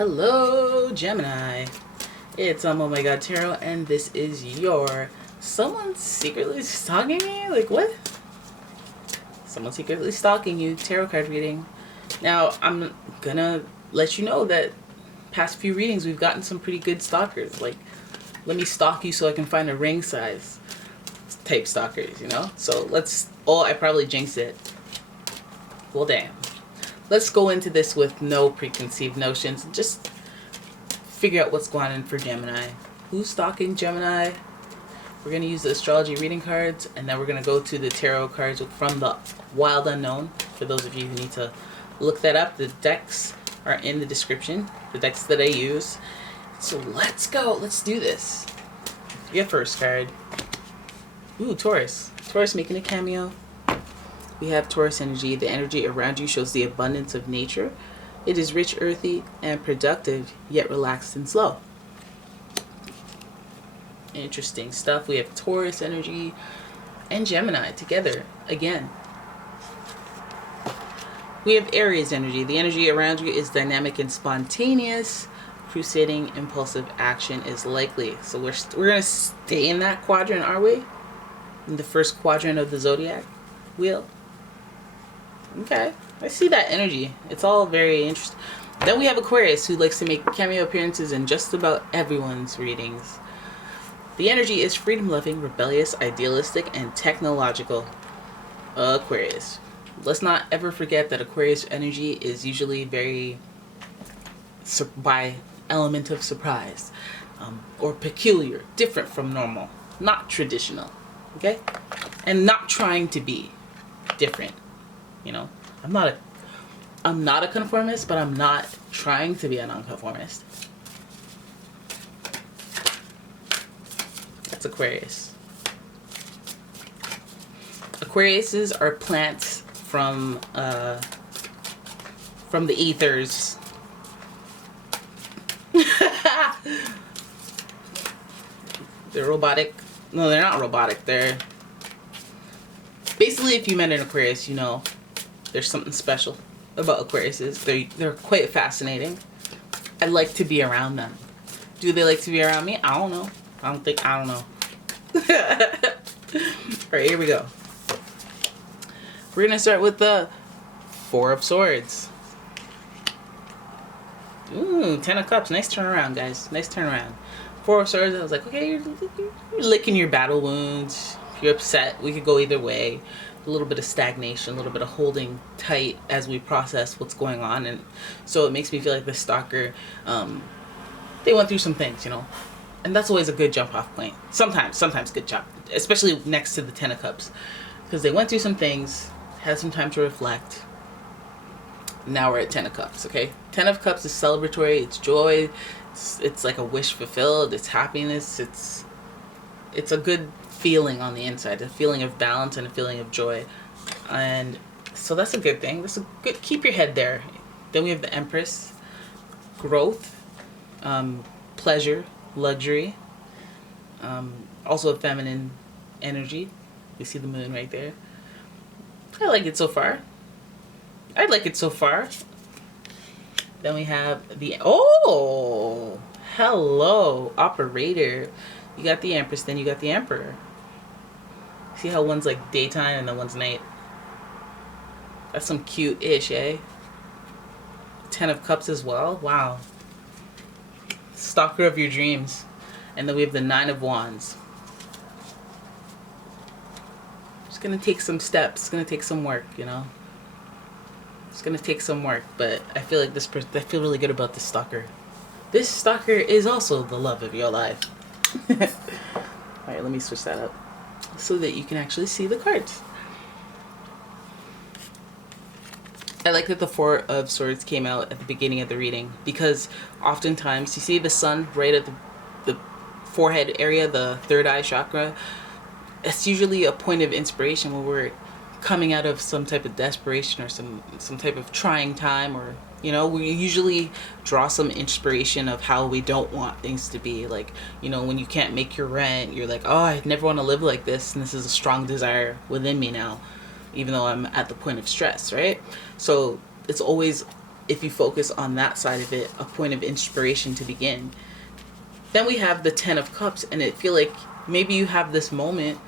Hello, Gemini. It's umomg.tarot, and this is your someone secretly stalking me? Like, what? Someone secretly stalking you tarot card reading. Now, I'm gonna let you know that past few readings we've gotten some pretty good stalkers. Like, let me stalk you so I can find a ring size type stalkers, you know? So let's, oh, I probably jinxed it. Well, damn. Let's go into this with no preconceived notions. Just figure out what's going on for Gemini. Who's stalking Gemini? We're going to use the astrology reading cards, and then we're going to go to the tarot cards from the Wild Unknown. For those of you who need to look that up, the decks are in the description, the decks that I use. So let's go. Let's do this. Your first card. Ooh, Taurus. Taurus making a cameo. We have Taurus energy. The energy around you shows the abundance of nature. It is rich, earthy, and productive, yet relaxed and slow. Interesting stuff. We have Taurus energy and Gemini together again. We have Aries energy. The energy around you is dynamic and spontaneous. Crusading, impulsive action is likely. So we're going to stay in that quadrant, are we? In the first quadrant of the Zodiac wheel. Okay, I see that energy. It's all very interesting. Then we have Aquarius, who likes to make cameo appearances in just about everyone's readings. The energy is freedom-loving, rebellious, idealistic, and technological. Aquarius. Let's not ever forget that Aquarius energy is usually very by element of surprise, or peculiar, different from normal, not traditional. Okay, and not trying to be different. You know, I'm not a conformist, but I'm not trying to be a nonconformist. That's Aquarius. Aquariuses are plants from the ethers. They're robotic. No, they're not robotic. They're basically, if you met an Aquarius, you know there's something special about Aquariuses. They're quite fascinating. I like to be around them. Do they like to be around me? I don't know. I don't know. Alright, here we go. We're gonna start with the Four of Swords. Ooh, Ten of Cups. Nice turnaround, guys. Nice turnaround. Four of Swords, I was like, okay, you're licking your battle wounds. If you're upset, we could go either way. A little bit of stagnation, a little bit of holding tight as we process what's going on. And so it makes me feel like the stalker, they went through some things, you know. And that's always a good jump off point. Sometimes good jump. Especially next to the Ten of Cups. Because they went through some things, had some time to reflect. Now we're at Ten of Cups, okay? Ten of Cups is celebratory, it's joy, it's like a wish fulfilled, it's happiness, it's a good feeling on the inside, a feeling of balance and a feeling of joy. And so that's a good thing. That's a good, keep your head there. Then we have the Empress, growth, pleasure, luxury, also a feminine energy. We see the moon right there. I like it so far. Then we have the, oh, hello, operator. You got the Empress, then you got the Emperor. See how one's like daytime and then one's night? That's some cute-ish, eh? Ten of Cups as well. Wow. Stalker of your dreams. And then we have the Nine of Wands. It's gonna take some steps. It's gonna take some work, you know? It's gonna take some work, but I feel like I feel really good about this stalker. This stalker is also the love of your life. Alright, let me switch that up so that you can actually see the cards. I like that the Four of Swords came out at the beginning of the reading, because oftentimes you see the sun right at the forehead area, the third eye chakra. It's usually a point of inspiration when we're coming out of some type of desperation or some type of trying time, or you know, we usually draw some inspiration of how we don't want things to be. Like, you know, when you can't make your rent, you're like, oh, I never want to live like this, and this is a strong desire within me now, even though I'm at the point of stress, right? So it's always if you focus on that side of it, a point of inspiration to begin. Then we have the 10 of Cups, and I feel like maybe you have this moment,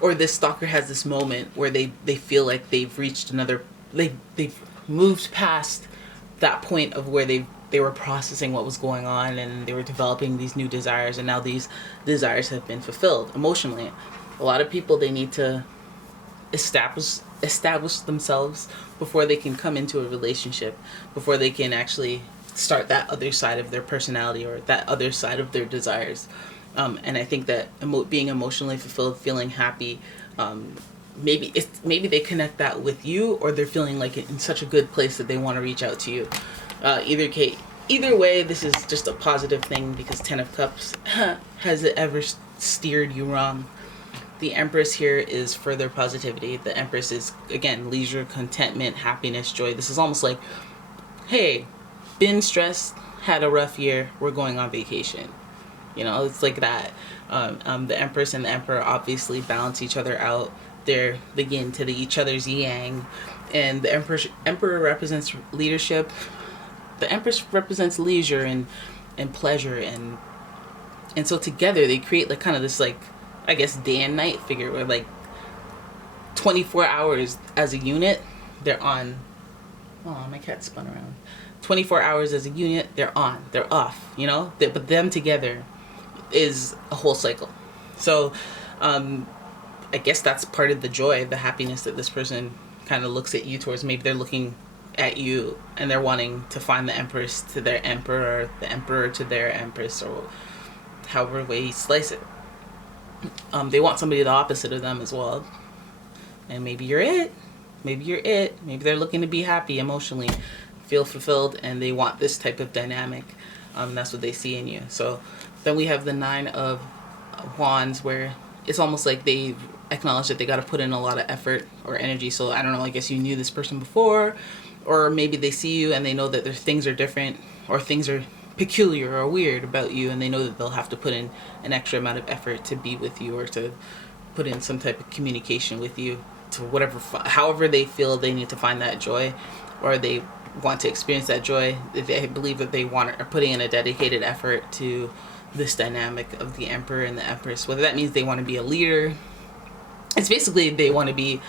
or this stalker has this moment where they feel like they've reached another, they've moved past that point of where they were processing what was going on, and they were developing these new desires, and now these desires have been fulfilled emotionally. A lot of people, they need to establish themselves before they can come into a relationship, before they can actually start that other side of their personality or that other side of their desires. And I think that being emotionally fulfilled, feeling happy, maybe they connect that with you, or they're feeling like in such a good place that they want to reach out to you. Either way, this is just a positive thing, because 10 of Cups, has it ever steered you wrong? The Empress here is further positivity. The Empress is, again, leisure, contentment, happiness, joy. This is almost like, hey, been stressed, had a rough year, we're going on vacation. You know, it's like that. The Empress and the Emperor obviously balance each other out. They're the yin to each other's yang. And the Emperor represents leadership. The Empress represents leisure and pleasure. And so together they create like kind of this, like, I guess, day and night figure, where like 24 hours as a unit, they're on. Oh, my cat spun around. 24 hours as a unit, they're on, they're off, you know? But them together is a whole cycle. So I guess that's part of the joy, the happiness that this person kind of looks at you towards. Maybe they're looking at you and they're wanting to find the Empress to their Emperor, or the Emperor to their Empress, or however way you slice it. They want somebody the opposite of them as well. And maybe you're it. Maybe you're it. Maybe they're looking to be happy emotionally, feel fulfilled, and they want this type of dynamic. That's what they see in you. So then we have the 9 of Wands, where it's almost like they acknowledge that they got to put in a lot of effort or energy. So I don't know, I guess you knew this person before, or maybe they see you and they know that their things are different, or things are peculiar or weird about you, and they know that they'll have to put in an extra amount of effort to be with you, or to put in some type of communication with you, to whatever, however they feel they need to find that joy, or they want to experience that joy. They believe that they are putting in a dedicated effort to this dynamic of the Emperor and the Empress. Whether that means they want to be a leader, it's basically they want to be,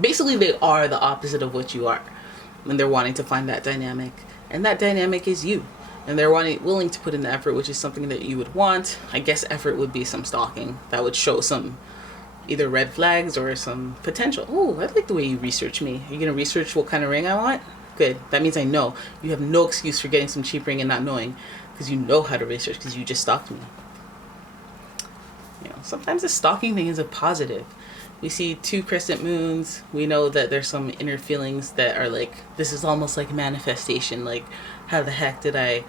basically they are the opposite of what you are, when they're wanting to find that dynamic. And that dynamic is you. And they're willing to put in the effort, which is something that you would want. I guess effort would be some stalking. That would show some either red flags or some potential. Oh, I like the way you research me. Are you going to research what kind of ring I want? Good. That means I know. You have no excuse for getting some cheap ring and not knowing, because you know how to research, because you just stalked me. You know, sometimes the stalking thing is a positive. We see 2 crescent moons. We know that there's some inner feelings that are like, this is almost like manifestation. Like, how the heck did I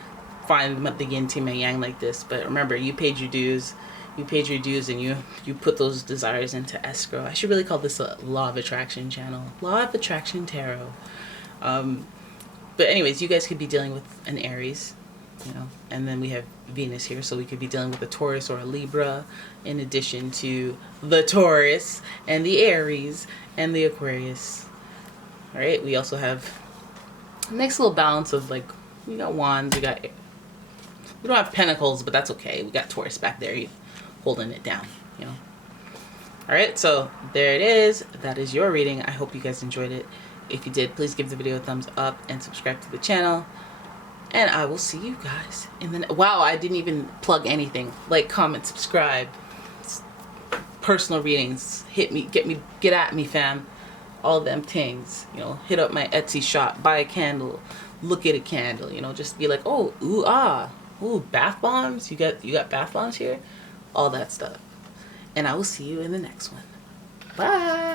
find the yin to my yang like this? But remember, you paid your dues. You paid your dues, and you put those desires into escrow. I should really call this a Law of Attraction channel. Law of Attraction Tarot. But anyways, you guys could be dealing with an Aries, you know, and then we have Venus here, so we could be dealing with a Taurus or a Libra, in addition to the Taurus and the Aries and the Aquarius. All right, we also have a nice little balance of, like, we got Wands, we don't have Pentacles, but that's okay. We got Taurus back there holding it down, you know. All right, so there it is. That is your reading. I hope you guys enjoyed it. If you did, please give the video a thumbs up and subscribe to the channel. And I will see you guys in the... Wow, I didn't even plug anything. Like, comment, subscribe. Personal readings. Hit me, get at me, fam. All them things. You know, hit up my Etsy shop. Buy a candle. Look at a candle. You know, just be like, oh, ooh, ah. Ooh, bath bombs? You got bath bombs here? All that stuff. And I will see you in the next one. Bye.